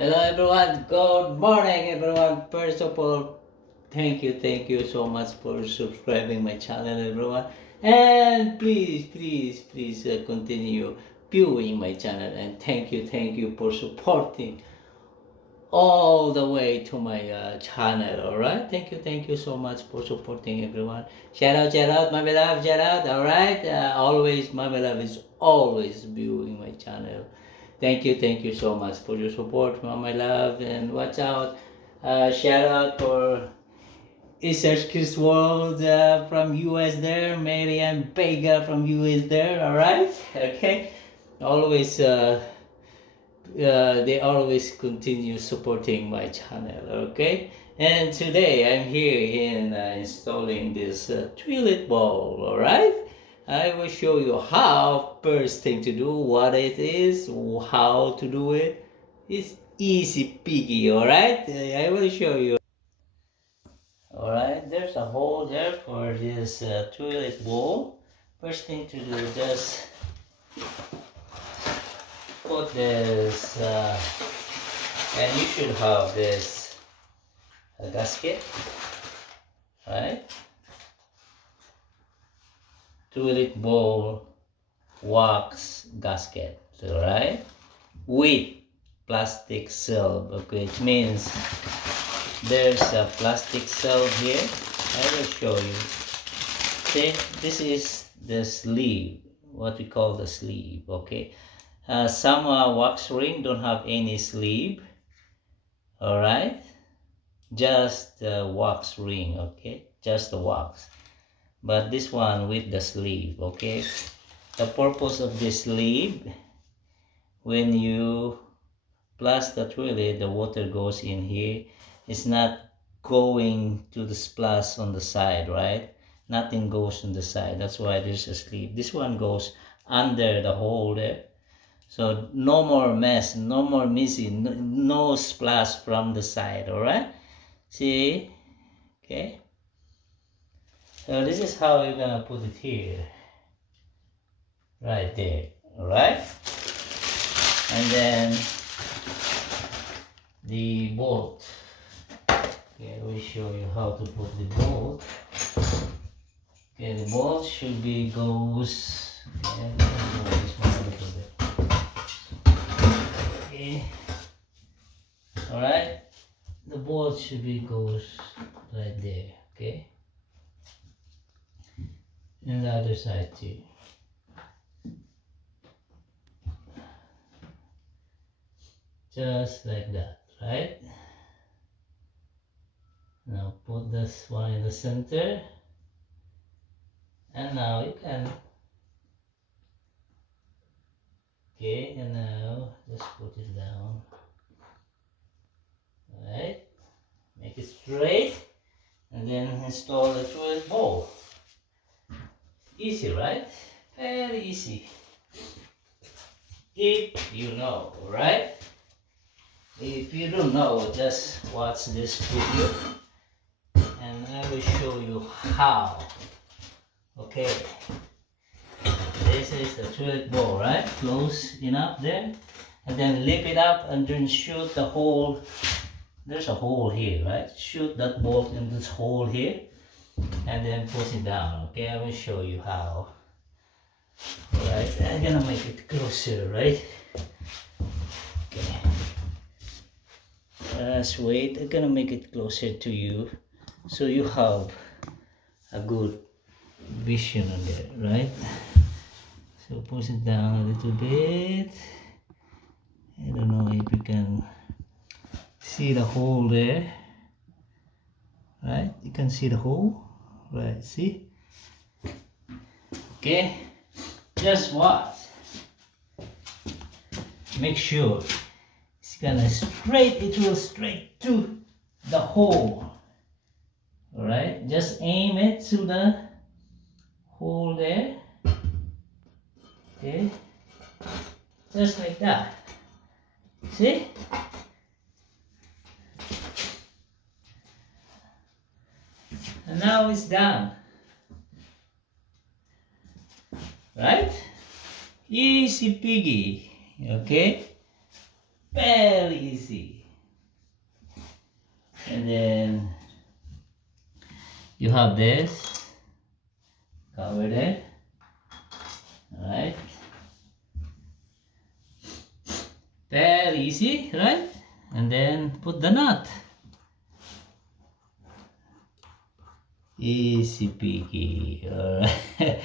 Hello everyone, good morning everyone. First of all, thank you so much for subscribing my channel everyone. And please continue viewing my channel and thank you for supporting all the way to my channel. Alright, thank you so much for supporting everyone. Shout out, my beloved, shout out. Alright, always, my beloved is always viewing my channel. Thank you so much for your support, my love. And watch out, shout out for Research Chris World from US there, Marianne Vega from US there. Alright, okay, always. They always continue supporting my channel. Okay, and today I'm here in installing this toilet bowl. All right, I will show you how. First thing to do, what it is, how to do it. It's easy peasy. All right, I will show you. All right, there's a hole there for this toilet bowl. First thing to do, just put this and you should have this gasket, right? Toilet bowl wax gasket, right? With plastic seal, okay? It means there's a plastic seal here. I will show you. See, this is the sleeve, what we call the sleeve, okay? Some wax ring don't have any sleeve. All right, just the wax ring, okay, just the wax, but this one with the sleeve, okay. The purpose of this sleeve, when you flush the toilet, the water goes in here. It's not going to the splash on the side, right? Nothing goes on the side. That's why there's a sleeve. This one goes under the hole there. So no more mess, no more missing, no splash from the side, all right? See, okay? So this is how you're gonna put it here, right there, all right? And then the bolt. Okay, I will show you how to put the bolt. Okay, the bolt should be goes. Okay, okay. All right, the bolt should be goes right there, okay, and the other side too, just like that, right? Now put this one in the center, and now you can, okay, and now just put it down. Alright, make it straight and then install the toilet bowl. Easy, right? Very easy. If you know, right? If you don't know, just watch this video and I will show you how. Okay, this is the toilet bowl, right? Close enough there, and then lift it up and then shoot the hole. There's a hole here, right? Shoot that bolt in this hole here and then push it down. Okay, I will show you how. Alright, I'm gonna make it closer, right? Okay, just wait. I'm gonna make it closer to you so you have a good vision on there, right? So push it down a little bit. I don't know if you can see the hole there, right? You can see the hole, right? See? Okay, just watch. Make sure it's gonna straight, it will straight to the hole. All right, just aim it to the hole there. Okay, just like that. See? And now it's done. Right? Easy piggy. Okay? Very easy. And then you have this, cover it, alright? Very easy, right? And then put the nut. Easy peasy, alright?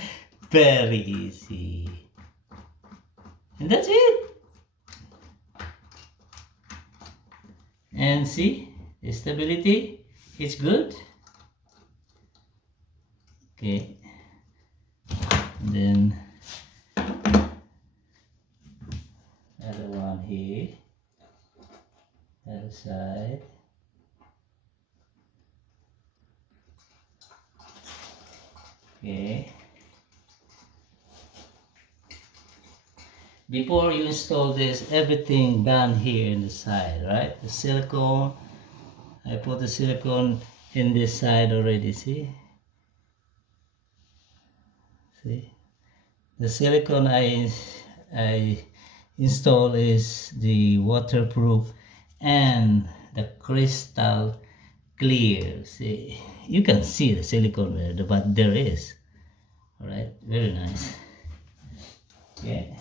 Very easy. And that's it. And see, the stability is good. Okay. And then other one here, other side. Okay. Before you install this, everything done here in the side, right? The silicone, I put the silicone in this side already, see? See? The silicone I install is the waterproof and the crystal clear. See, you can see the silicone there, but there is. All right, very nice. Okay.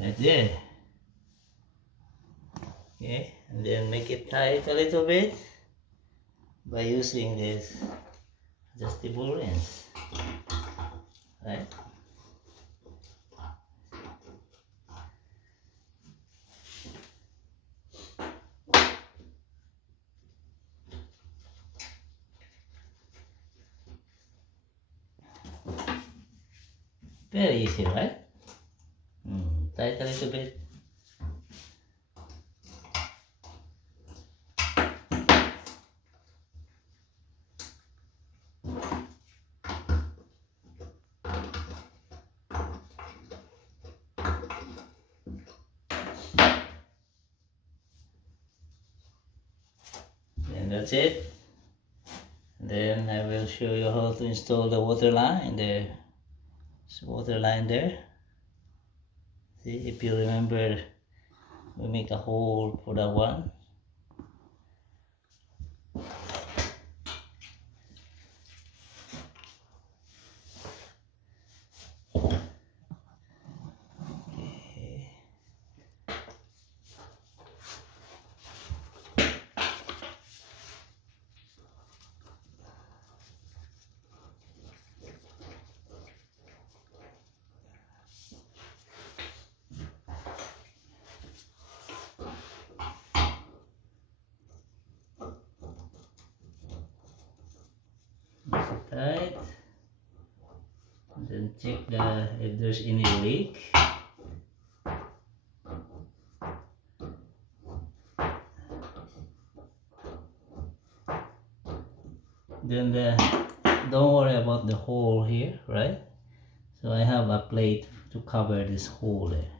Right there. Okay, and then make it tight a little bit by using this adjustable wrench. Right? Very easy, right? Tight a little bit. And that's it. Then I will show you how to install the water line there. So water line there. See, if you remember, we make a hole for that one. Tight. And then check if there's any leak. Then don't worry about the hole here, right? So I have a plate to cover this hole there.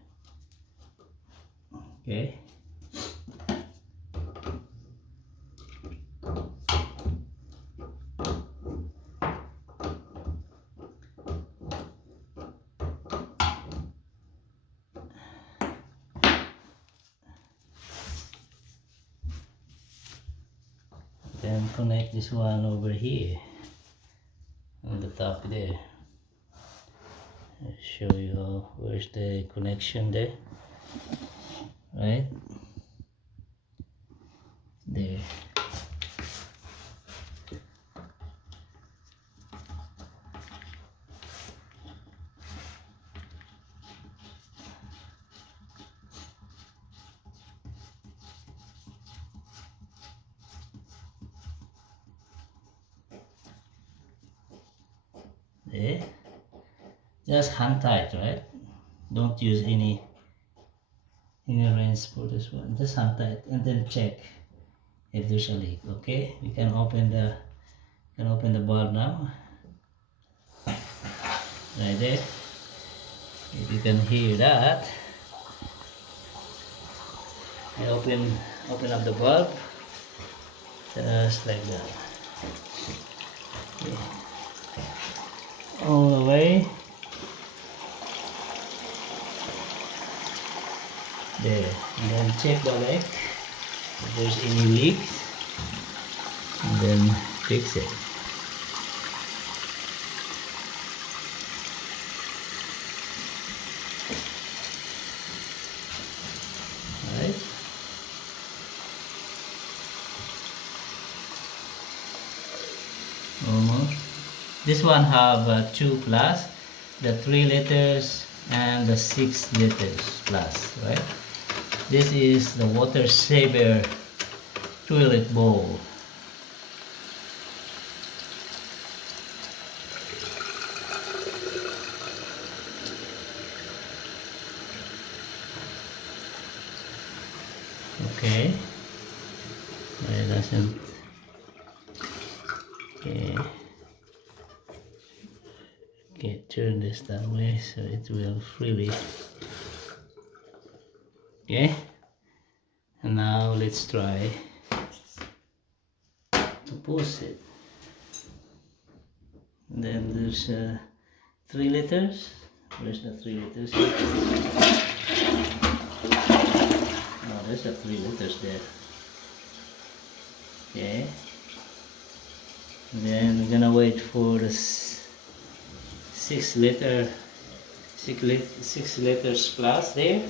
Okay. Then connect this one over here on the top there. I'll show you where's the connection there, right there. There. Just hand tight, right? Don't use any wrench for this one. Just hand tight and then check if there's a leak. Okay, we can open the bulb now. Right there. If you can hear that, I open up the bulb just like that. Okay. All the way there, and then check the leg if there's any leaks, and then fix it. Alright. Almost. This one have 2 plus, the 3 liters and the 6 liters plus, right? This is the water saver toilet bowl. Okay, it doesn't. Okay. Okay, turn this that way so it will freely. Okay, and now let's try to push it. And then there's 3 liters. Where's the 3 liters? Oh, there's a 3 liters there. Okay. And then we're gonna wait for the 6 liters plus there.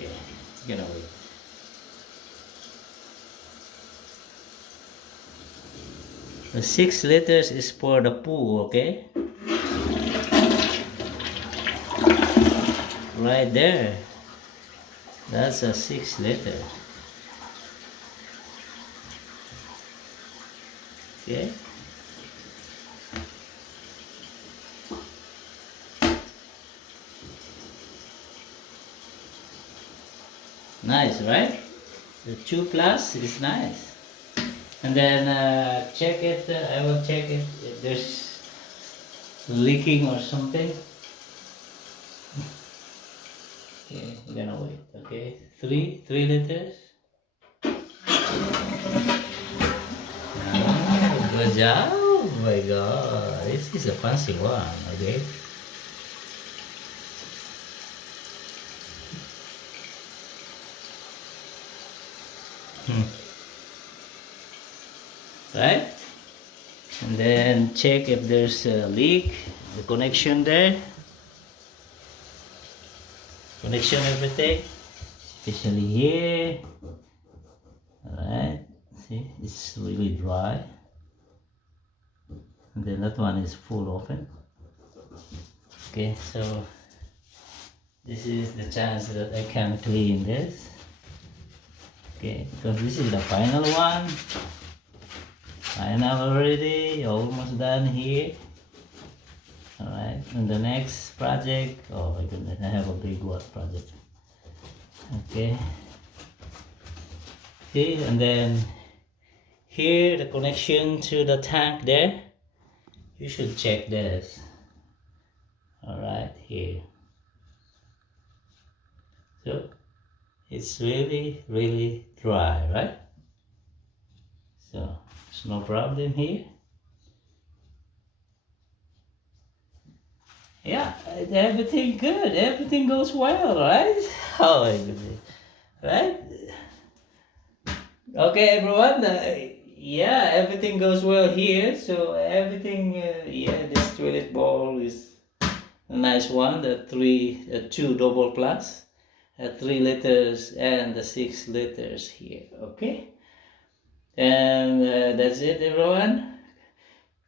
Okay, gonna wait. The 6 liters is for the pool, okay? Right there. That's a 6 liter. Okay. Nice, right? The 2 plus is nice. And then check it, I will check it if there's leaking or something. Okay, we're gonna wait, okay? 3 liters. Ah, good job, oh my god, this is a fancy one, okay? Right? And then check if there's a leak, the connection there. Connection everything, especially here. Alright, see, it's really dry. And then that one is full open. Okay, so this is the chance that I can clean this. Okay, because this is the final one. Final already, almost done here. Alright, and the next project, oh my goodness, I have a big one project. Okay. See, and then here the connection to the tank there. You should check this. Alright, here. So it's really dry, right? So there's no problem here. Yeah, everything good. Everything goes well, right? Oh my goodness, right? Okay, everyone. Yeah, everything goes well here. So everything, yeah, this toilet bowl is a nice one. The 2 double plus, 3 liters and the 6 liters here. Okay, and that's it, everyone.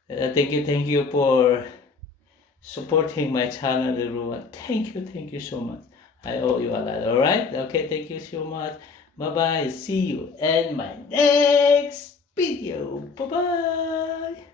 Thank you for supporting my channel, everyone. Thank you so much. I owe you a lot. All right, okay, thank you so much. Bye bye. See you in my next video. Bye bye.